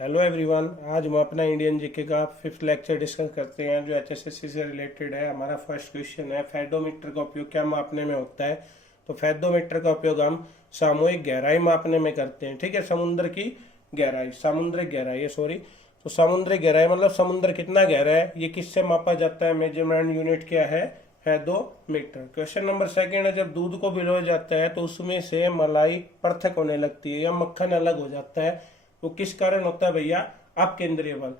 Hello everyone. आज हम अपना इंडियन जीके का फिफ्थ लेक्चर डिस्कस करते हैं जो एचएसएससी से रिलेटेड है। हमारा फर्स्ट क्वेश्चन है, फेडोमीटर का उपयोग क्या मापने में होता है। तो फेडोमीटर का उपयोग हम सामूहिक गहराई मापने में करते हैं। ठीक है, समुद्र की गहराई, सामुद्रिक गहराई है, सॉरी। तो समुद्रिक गहराई मतलब समुद्र कितना गहरा है, ये किससे मापा जाता है। मेजरमेंट यूनिट क्या है, फेडोमीटर। क्वेश्चन नंबर सेकेंड है, जब दूध को भिगोया जाता है तो उसमें से मलाई पृथक होने लगती है या मक्खन अलग हो जाता है, वो किस कारण होता है भैया। अपकेंद्रीय बल।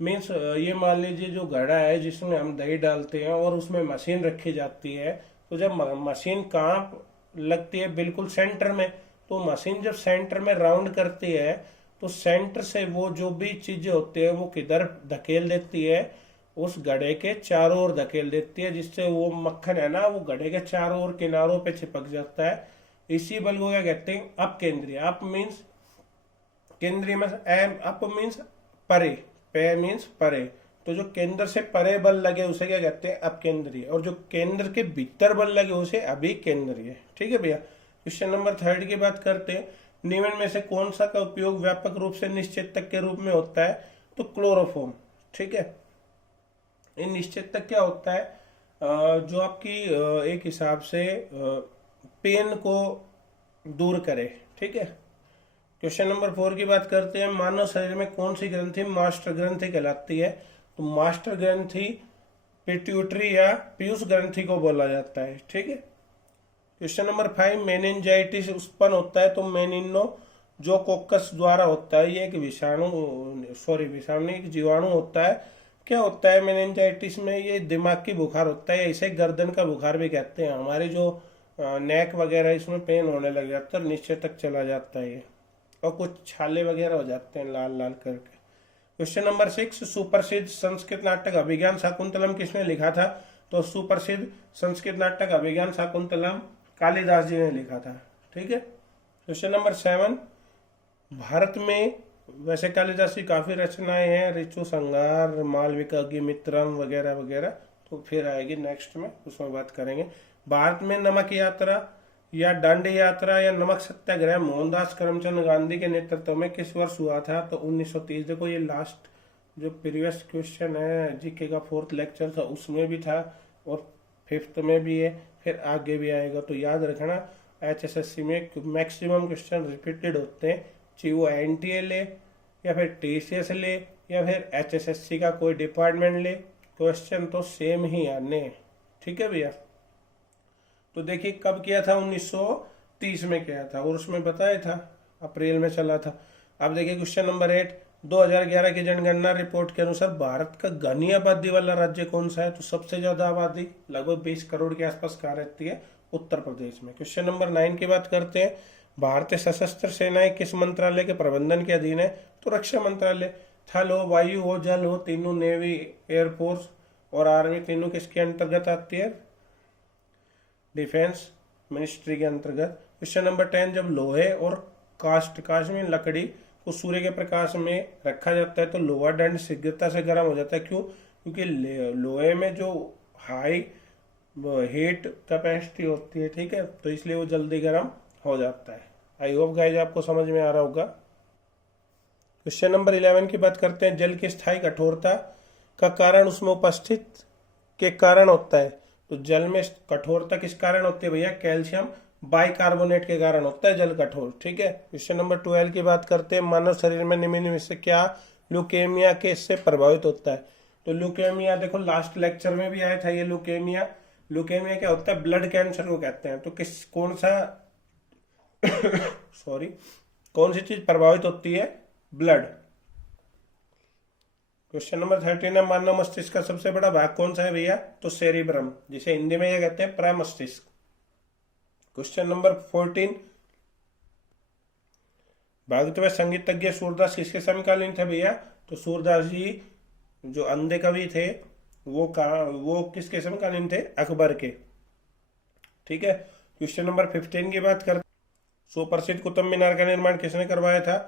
मीन्स ये मान लीजिए जो घड़ा है जिसमें हम दही डालते हैं और उसमें मशीन रखी जाती है, तो जब मशीन कहाँ लगती है, बिल्कुल सेंटर में। तो मशीन जब सेंटर में राउंड करती है तो सेंटर से वो जो भी चीजें होती है वो किधर धकेल देती है, उस घड़े के चारों ओर धकेल देती है, जिससे वो मक्खन है ना वो घड़े के चारों ओर किनारों पे चिपक जाता है। इसी बल को क्या कहते हैं, अपकेंद्रीय। अप मीन्स केंद्रीय में, एम अप मीन्स परे, पे मीन्स परे। तो जो केंद्र से परे बल लगे उसे क्या कहते हैं, अपकेंद्रीय। और जो केंद्र के भीतर बल लगे उसे अभिकेंद्रीय। ठीक है भैया। क्वेश्चन नंबर थर्ड की बात करते हैं, निम्न में से कौन सा का उपयोग व्यापक रूप से निश्चेतक के रूप में होता है। तो क्लोरोफॉर्म। ठीक है, ये निश्चेतक क्या होता है, जो आपकी एक हिसाब से पेन को दूर करे। ठीक है। क्वेश्चन नंबर 4 की बात करते हैं, मानव शरीर में कौन सी ग्रंथि मास्टर ग्रंथि कहलाती है। तो मास्टर ग्रंथि पिट्यूटरी या पीयूष ग्रंथि को बोला जाता है। ठीक है। क्वेश्चन नंबर 5, मेनिंजाइटिस उत्पन्न होता है तो मेनिनो जो कोकस द्वारा होता है, ये एक विषाणु नहीं, एक जीवाणु होता है। क्या होता है मेनिंजाइटिस में, ये दिमाग की बुखार होता है, इसे गर्दन का बुखार भी कहते हैं। हमारे जो नेक वगैरह इसमें पेन होने लग जाता है, नीचे तक चला जाता है ये, और कुछ छाले वगैरह हो जाते हैं लाल लाल करके। क्वेश्चन नंबर 6, सुप्रसिद्ध संस्कृत नाटक अभिज्ञान शाकुंतलम किसने लिखा था। तो सुप्रसिद्ध संस्कृत नाटक अभिज्ञान शाकुंतलम कालिदास जी ने लिखा था। ठीक है। क्वेश्चन नंबर 7, भारत में वैसे कालिदास की काफी रचनाएं हैं, ऋतु संहार, मालविका अग्निमित्रम वगैरह वगैरह, तो फिर आएगी नेक्स्ट में, उसमें बात करेंगे। भारत में नमक यात्रा या दांडी यात्रा या नमक सत्याग्रह मोहनदास करमचंद गांधी के नेतृत्व में किस वर्ष हुआ था। तो 1930। देखो ये लास्ट जो प्रीवियस क्वेश्चन है जीके का फोर्थ लेक्चर था उसमें भी था और फिफ्थ में भी है, फिर आगे भी आएगा। तो याद रखना, एचएसएससी में मैक्सिमम क्वेश्चन रिपीटेड होते हैं, चाहे वो एनटीए ले या फिर टीसीएस ले या फिर एचएसएससी का कोई डिपार्टमेंट ले, क्वेश्चन तो सेम ही आने। ठीक है भैया। तो देखिए कब किया था, 1930 में किया था, और उसमें बताया था अप्रैल में चला था। अब देखिए क्वेश्चन नंबर 8, 2011 की जनगणना रिपोर्ट के अनुसार भारत का घनी आबादी वाला राज्य कौन सा है। तो सबसे ज्यादा आबादी लगभग 20 करोड़ के आसपास कहाँ रहती है, उत्तर प्रदेश में। क्वेश्चन नंबर 9 की बात करते हैं, भारतीय सशस्त्र सेनाएं किस मंत्रालय के प्रबंधन के अधीन है। तो रक्षा मंत्रालय। थल हो, वायु हो, जल हो, तीनों, नेवी, एयरफोर्स और आर्मी, तीनों किसके अंतर्गत आती है, डिफेंस मिनिस्ट्री के अंतर्गत। क्वेश्चन नंबर 10, जब लोहे और कास्ट में लकड़ी को सूर्य के प्रकाश में रखा जाता है तो लोहा दंड शीघ्रता से गर्म हो जाता है। क्यों, क्योंकि लोहे में जो हाई हीट कैपेसिटी होती है, ठीक है, तो इसलिए वो जल्दी गर्म हो जाता है। आई होप गाइज आपको समझ में आ रहा होगा। क्वेश्चन नंबर 11 की बात करते हैं, जल की स्थायी कठोरता का कारण उसमें उपस्थित के कारण होता है। तो जल में कठोरता किस कारण होती है भैया, कैल्शियम बाइकार्बोनेट के कारण होता है जल कठोर। ठीक है। क्वेश्चन नंबर 12 की बात करते हैं, मानव शरीर में निम्न में से क्या ल्यूकेमिया के इससे प्रभावित होता है। तो ल्यूकेमिया देखो लास्ट लेक्चर में भी आया था ये ल्यूकेमिया। ल्यूकेमिया क्या होता है, ब्लड कैंसर को कहते हैं। तो कौन सा सॉरी, कौन सी चीज प्रभावित होती है, ब्लड। क्वेश्चन नंबर 13 है, मानव मस्तिष्क का सबसे बड़ा भाग कौन सा है भैया। तो सेरिब्रम, जिसे हिंदी में यह कहते हैं प्रमस्तिष्क। क्वेश्चन नंबर 14, भारत में संगीतज्ञ सूरदास किसके समकालीन थे भैया। तो सूरदास जी जो अंधे कवि थे वो किसके समकालीन थे, अकबर के। ठीक है। क्वेश्चन नंबर 15 की बात करते, सुप्रसिद्ध कुतुब मीनार का निर्माण किसने करवाया था।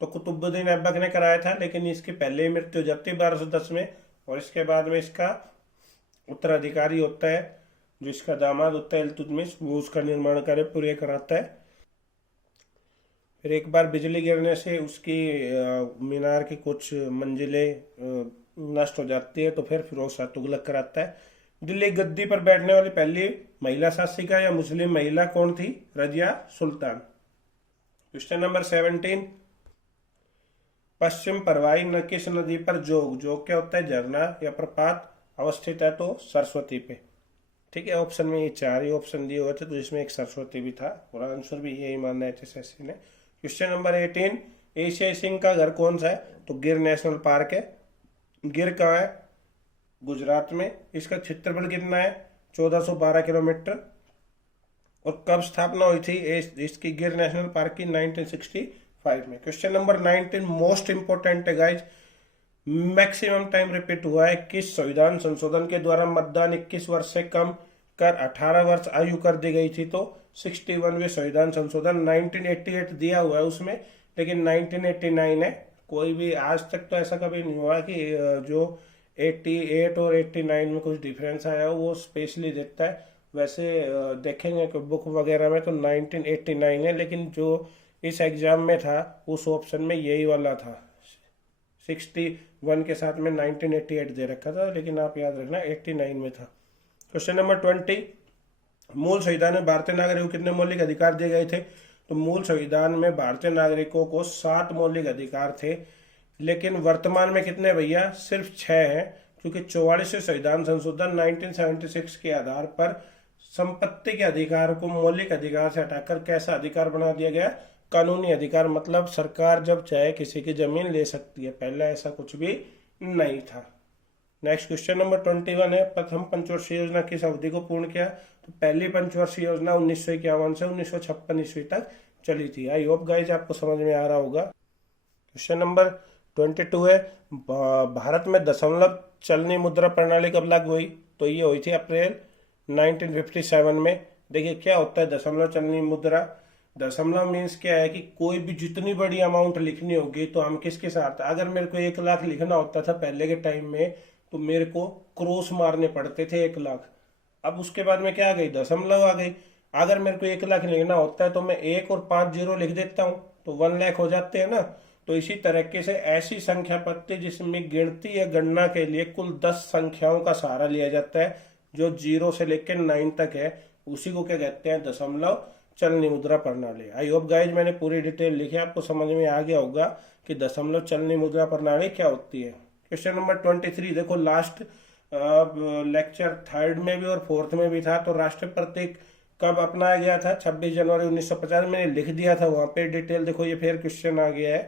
तो कुतुबुद्दीन ऐबक ने कराया था, लेकिन इसकी पहले ही मृत्यु हो जाती है 1210 में, और इसके बाद में इसका उत्तराधिकारी होता है, जो इसका दामाद होता है इल्तुतमिश, वो उसका निर्माण कार्य पूरे कराता है। फिर एक बार बिजली गिरने से उसकी मीनार की कुछ मंजिलें नष्ट हो जाती है, तो फिर फिरोज शाह तुगलक कराता है। दिल्ली गद्दी पर बैठने वाली पहली महिला शासिका या मुस्लिम महिला कौन थी? रजिया सुल्तान। क्वेश्चन नंबर 17, पश्चिम परवाई न किस नदी पर जोग, जोग क्या होता है? झरना या प्रपात अवस्थित है? तो सरस्वती पे। ठीक है, ऑप्शन में ये 4 ही ऑप्शन दिए हुए थे, तो इसमें एक सरस्वती भी था, पूरा आंसर भी यही मानना है HSSC ने। क्वेश्चन नंबर 18, एशियाई सिंह का घर कौन सा है? तो गिर नेशनल पार्क है। गिर कहाँ है? गुजरात में। इसका क्षेत्रफल कितना है? 1412 किलोमीटर। और कब स्थापना हुई थी इसकी गिर नेशनल पार्क की? 1965 में। क्वेश्चन नंबर 19 मोस्ट इंपोर्टेंट है गाइज, मैक्सिमम टाइम रिपीट हुआ है। किस संविधान संशोधन के द्वारा मतदान 21 वर्ष से कम कर 18 वर्ष आयु कर दी गई थी? तो 61वें संविधान संशोधन। 1988 दिया हुआ है उसमें, लेकिन 1989 है। कोई भी आज तक तो ऐसा कभी नहीं हुआ कि जो 88 और 89 में कुछ डिफरेंस आया हो, वो स्पेशली देता है। वैसे देखेंगे कि बुक वगैरह में तो 1989 है, लेकिन जो इस एग्जाम में था उस ऑप्शन में यही वाला था। 61 के साथ में 1988 दे रखा था, लेकिन आप याद रखना 89 में था। क्वेश्चन नंबर 20, मूल संविधान में भारतीय नागरिकों को कितने मौलिक अधिकार दिए गए थे? तो मूल संविधान में भारतीय नागरिकों को 7 मौलिक अधिकार थे, लेकिन वर्तमान में कितने भैया? सिर्फ 6 हैं, क्योंकि 44वें संविधान संशोधन 1976 के आधार पर संपत्ति के अधिकार को मौलिक अधिकार से हटाकर कैसा अधिकार बना दिया गया? कानूनी अधिकार। मतलब सरकार जब चाहे किसी की जमीन ले सकती है, पहले ऐसा कुछ भी नहीं था। नेक्स्ट क्वेश्चन नंबर 21 है, प्रथम पंचवर्षीय योजना किस अवधि को पूर्ण किया? तो पहली पंचवर्षीय योजना 1951 से 1956 ईस्वी तक चली थी। आई होप गाइज आपको समझ में आ रहा होगा। क्वेश्चन नंबर 22 है, भारत में दशमलव चलनी मुद्रा प्रणाली कब लागू हुई? तो ये हुई थी अप्रैल 1957 में। देखिए क्या होता है दशमलव चलनी मुद्रा? दशमलव मीन्स क्या है कि कोई भी जितनी बड़ी अमाउंट लिखनी होगी तो हम किसके साथ, अगर मेरे को 1 लाख लिखना होता था पहले के टाइम में, तो मेरे को क्रॉस मारने पड़ते थे 1 लाख। अब उसके बाद में क्या आ गई? दशमलव आ गई। अगर मेरे को 1 लाख लिखना होता है तो मैं 1 और 5 जीरो लिख देता हूँ, तो 1 लाख हो जाते हैं ना। तो इसी तरीके से ऐसी संख्या पत्ती जिसमें गिनती या गणना के लिए कुल 10 संख्याओं का सहारा लिया जाता है, जो 0 से लेकर 9 तक है, उसी को क्या कहते हैं? दशमलव चलनी मुद्रा प्रणाली। आई होप गाइज मैंने पूरी डिटेल लिखी, आपको समझ में आ गया होगा कि दशमलव चलनी मुद्रा प्रणाली क्या होती है। क्वेश्चन नंबर 23 देखो, लास्ट लेक्चर 3rd में भी और 4th में भी था। तो राष्ट्रीय प्रतीक कब अपनाया गया था? 26 जनवरी 1950। मैंने लिख दिया था वहां पे डिटेल, देखो ये फिर क्वेश्चन आ गया है।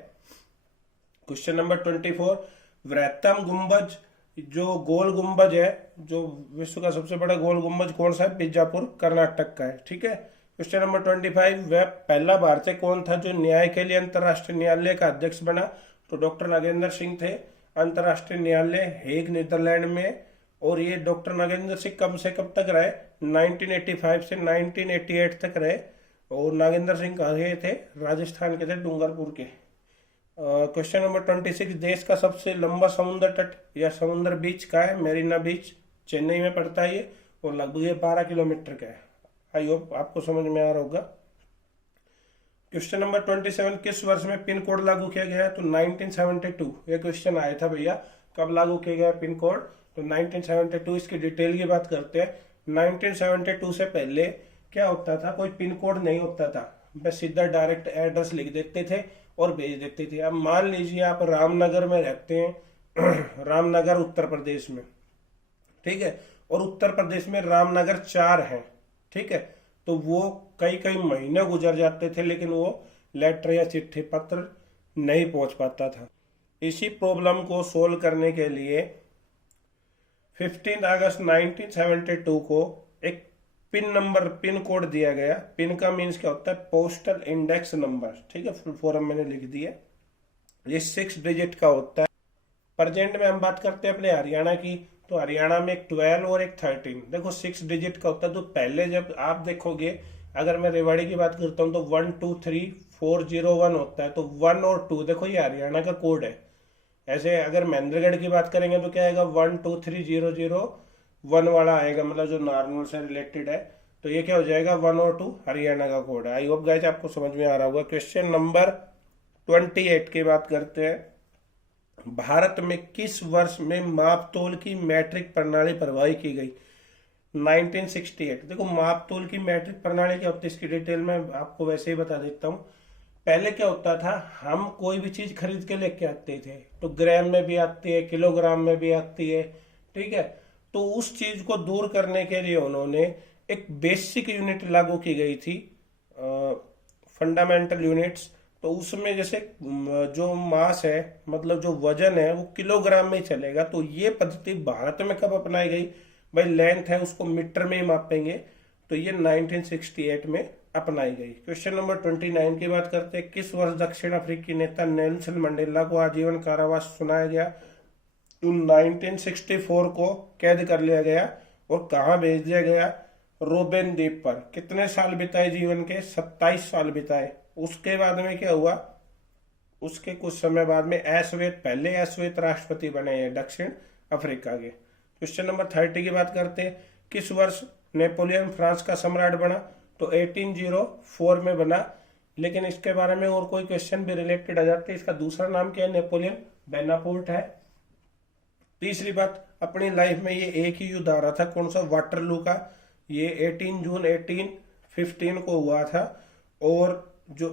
क्वेश्चन नंबर 24, वृहत्तम गुंबज, जो गोल गुंबज है, जो विश्व का सबसे बड़ा गोल गुंबज कौन सा है? बीजापुर कर्नाटक का है। ठीक है। क्वेश्चन नंबर 25, वह पहला भारतीय कौन था जो न्याय के लिए अंतर्राष्ट्रीय न्यायालय का अध्यक्ष बना? तो डॉक्टर नागेंद्र सिंह थे। अंतर्राष्ट्रीय न्यायालय हेग नीदरलैंड में। और ये डॉक्टर नागेंद्र सिंह कब से कब तक रहे? 1985 से 1988 तक रहे। और नागेंद्र सिंह कहाँ के थे? राजस्थान के थे, डूंगरपुर के। क्वेश्चन नंबर 26, देश का सबसे लंबा समुद्र तट या समुद्र बीच का है? मेरीना बीच, चेन्नई में पड़ता है ये, और लगभग 12 किलोमीटर का है। आई होप आपको समझ में आ रहा होगा। क्वेश्चन नंबर 27, किस वर्ष में पिन कोड लागू किया गया? तो 1972। ये क्वेश्चन आया था भैया, कब लागू किया गया पिन कोड? तो 1972। इसकी डिटेल की बात करते हैं। 1972 से पहले क्या होता था? कोई पिन कोड नहीं होता था, बस सीधा डायरेक्ट एड्रेस लिख देते थे और भेज देते थे। अब मान लीजिए आप रामनगर में रहते हैं रामनगर उत्तर प्रदेश में, ठीक है, और उत्तर प्रदेश में रामनगर 4 हैं, ठीक है, तो वो कई कई महीने गुजर जाते थे, लेकिन वो लेटर या चिट्ठी पत्र नहीं पहुंच पाता था। इसी प्रॉब्लम को सोल्व करने के लिए 15 अगस्त 1972 को एक पिन कोड दिया गया। पिन का मीन्स क्या होता है? Postal index number. ठीक है, फुल फॉर्म मैंने लिख दिया। ये 6 डिजिट का होता है। प्रेजेंट में हम बात करते हैं अपने हरियाणा की, तो हरियाणा में एक 12 और एक 13। देखो 6 डिजिट का होता है। तो पहले जब आप देखोगे, अगर मैं रेवाड़ी की बात करता हूँ तो 1 2 3 4 0 1 होता है। तो 1 और 2 देखो ये हरियाणा का कोड है। ऐसे अगर महेंद्रगढ़ की बात करेंगे तो क्या आएगा? 1 2 3 0 0 1 वाला आएगा, मतलब जो नॉर्मल से रिलेटेड है। तो ये क्या हो जाएगा 102 हरियाणा का कोड है। आई होप गाइस आपको समझ में आ रहा होगा। क्वेश्चन नंबर 28 की बात करते हैं। भारत में किस वर्ष में मापतोल की मैट्रिक प्रणाली प्रवाही की गई? 1968। देखो मापतोल की मैट्रिक प्रणाली क्या होती है इसकी डिटेल में आपको वैसे ही बता देता हूँ। पहले क्या होता था, हम कोई भी चीज खरीद के लेके आते थे तो ग्राम में भी आती है, किलोग्राम में भी आती है, ठीक है। तो उस चीज को दूर करने के लिए उन्होंने एक बेसिक यूनिट लागू की गई थी, फंडामेंटल यूनिट्स। तो उसमें जैसे जो मास है, मतलब जो वजन है वो किलोग्राम में ही चलेगा। तो ये पद्धति भारत में कब अपनाई गई? भाई लेंथ है उसको मीटर में ही मापेंगे, तो ये 1968 में अपनाई गई। क्वेश्चन नंबर 29 की बात करते हैं। किस वर्ष दक्षिण अफ्रीकी नेता नेल्सन मंडेला को आजीवन कारावास सुनाया गया? तो 1964 को कैद कर लिया गया और कहाँ भेज दिया गया? रोबेन द्वीप पर। कितने साल बिताए जीवन के? 27 साल बिताए। उसके बाद में क्या हुआ? उसके कुछ समय बाद में ऐश्वेत, पहले ऐश्वेत राष्ट्रपति बने हैं दक्षिण अफ्रीका के। क्वेश्चन नंबर 30 की बात करते हैं। किस वर्ष नेपोलियन फ्रांस का सम्राट बना? तो 1804 में बना। लेकिन इसके बारे में और कोई क्वेश्चन भी रिलेटेड आ जाते हैं। इसका दूसरा नाम क्या है? नेपोलियन बेनापोर्ट है। तीसरी बात, अपनी लाइफ में ये एक ही युद्ध आ रहा था, कौन सा? वाटरलू का। ये 18 जून 1815 को हुआ था। और जो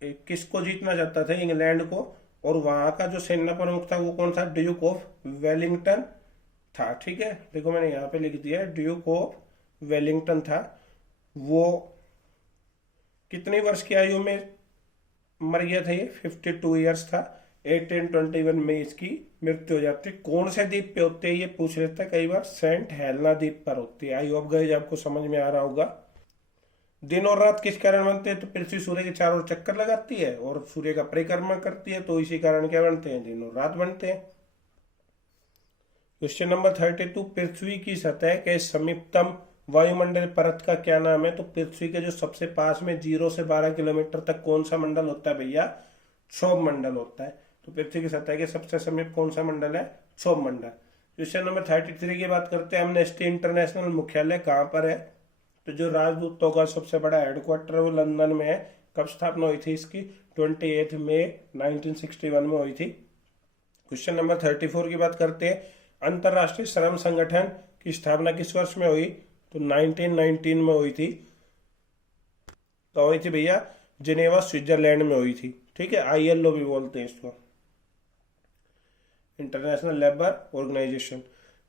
किसको जीतना चाहता था? इंग्लैंड को। और वहां का जो सेना प्रमुख था वो कौन था? ड्यूक ऑफ वेलिंगटन था, ठीक है। देखो मैंने यहाँ पे लिख दिया है, ड्यूक ऑफ वेलिंगटन था। वो कितनी वर्ष की आयु में मर गया था? ये 52 ईयर्स था। 1821 में इसकी मृत्यु हो जाती है। कौन से द्वीप पे होती है ये पूछ लेता है कई बार। सेंट हेलेना द्वीप पर होती है। आई होप गाइस आपको समझ में आ रहा होगा। दिन और रात किस कारण बनते हैं? तो पृथ्वी सूर्य के चारों ओर चक्कर लगाती है और सूर्य का परिक्रमा करती है, तो इसी कारण क्या बनते हैं? दिन और रात बनते हैं। Question number 32। पृथ्वी की सतह के समीपतम वायुमंडल परत का क्या नाम है? तो पृथ्वी के जो सबसे पास में 0 से 12 किलोमीटर तक कौन सा मंडल होता है भैया? क्षोभ मंडल होता है। तो पृथ्वी की सतह के सबसे समीप कौन सा मंडल है? क्षोभ मंडल। क्वेश्चन नंबर 33 की बात करते हैं। एमनेस्टी इंटरनेशनल मुख्यालय कहाँ पर है? तो जो राजदूतों का सबसे बड़ा हेडक्वार्टर वो लंदन में है। कब स्थापना हुई थी इसकी? 28 मई 1961 में हुई थी। क्वेश्चन नंबर 34 की बात करते हैं। अंतरराष्ट्रीय श्रम संगठन की स्थापना किस वर्ष में हुई? तो 1919 में हुई थी। तो हुई थी भैया जिनेवा स्विट्जरलैंड में हुई थी, ठीक है। ILO भी बोलते हैं इसको, International Labour Organisation.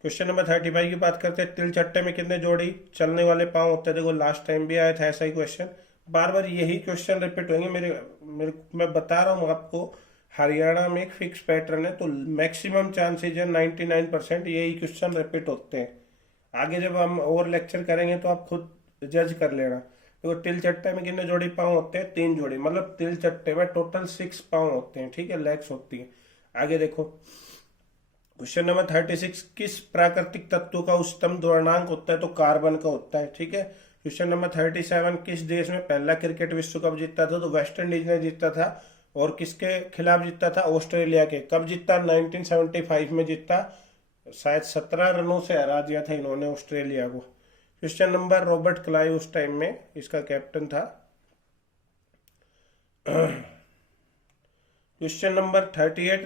Question number 35 की बात करते हैं। तिल चट्टे में कितने जोड़ी चलने वाले पांव होते हैं? देखो लास्ट टाइम भी आया था ऐसा ही क्वेश्चन। बार बार यही क्वेश्चन रिपीट होंगे। मैं बता रहा हूँ आपको, हरियाणा में एक फिक्स पैटर्न है, तो मैक्सिमम चांसेज है 99% यही क्वेश्चन रिपीट होते हैं। आगे जब हम और लेक्चर करेंगे तो आप खुद जज कर लेना। तो तिल चट्टे में कितने जोड़ी पांव होते हैं? 3 जोड़ी। मतलब तिल चट्टे में टोटल 6 पांव होते हैं, ठीक है, लेग्स होती है। आगे देखो क्वेश्चन नंबर 36। किस प्राकृतिक तत्व का उच्चतम द्रव्यमान होता है? तो कार्बन का होता है, ठीक है। Question number 37। किस देश में पहला क्रिकेट विश्व कप जीता था? तो वेस्ट इंडीज ने जीता था। और किसके खिलाफ जीता था? ऑस्ट्रेलिया के। कब जीता? 1975 में जीता। शायद 17 रनों से हरा दिया था इन्होंने ऑस्ट्रेलिया को। क्वेश्चन नंबर, रॉबर्ट क्लाइव उस टाइम में इसका कैप्टन था। Question number 38।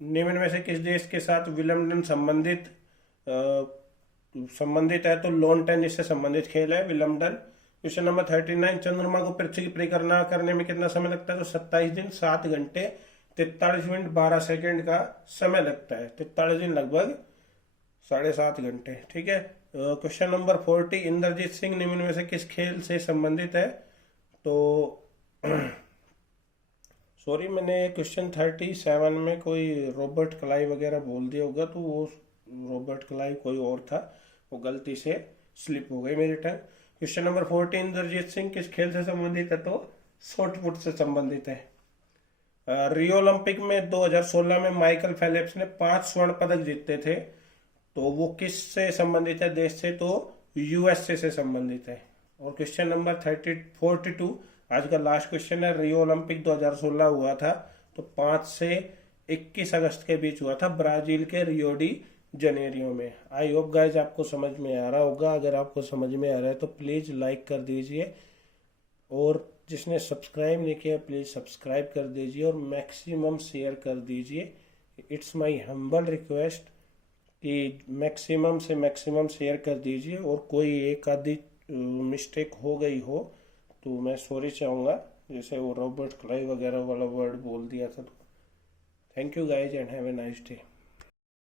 निम्न में से किस देश के साथ विलंबन संबंधित है? तो लॉन टेनिस से संबंधित खेल है विलंबन। Question number 39। चंद्रमा को पृथ्वी की परिक्रमा करने में कितना समय लगता है? तो 27 दिन 7 घंटे 43 मिनट 12 सेकेंड का समय लगता है। 43 दिन लगभग 7.5 घंटे, ठीक है। Question number 40। इंद्रजीत सिंह निम्न में से किस खेल से संबंधित है? तो सॉरी, मैंने क्वेश्चन 37 में कोई रॉबर्ट क्लाइव वगैरह बोल दिया होगा, तो वो रॉबर्ट क्लाइव कोई और था, वो गलती से स्लिप हो गई मेरी tongue. Question number 14। Indrajit Singh किस खेल से संबंधित है? तो शॉर्ट पुट से संबंधित है। रियो ओलंपिक में 2016 में माइकल फेलिप्स ने 5 स्वर्ण पदक जीते थे, तो वो किस से संबंधित है देश से? तो USA से संबंधित है। और क्वेश्चन नंबर 42 आज का लास्ट क्वेश्चन है। रियो ओलंपिक 2016 हुआ था, तो 5 से 21 अगस्त के बीच हुआ था ब्राजील के रियो डी जनेरियो में। आई होप गाइज आपको समझ में आ रहा होगा। अगर आपको समझ में आ रहा है तो प्लीज़ लाइक कर दीजिए, और जिसने सब्सक्राइब नहीं किया प्लीज़ सब्सक्राइब कर दीजिए और मैक्सिमम शेयर कर दीजिए। इट्स माय हम्बल रिक्वेस्ट कि मैक्सिमम से मैक्सिमम शेयर कर दीजिए, और कोई एक आधी मिस्टेक हो गई हो तो मैं सॉरी चाहूँगा, जैसे वो रॉबर्ट क्लाइव वगैरह वाला वर्ड बोल दिया था। तो thank you guys and have a nice day.